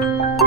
thank mm -hmm. you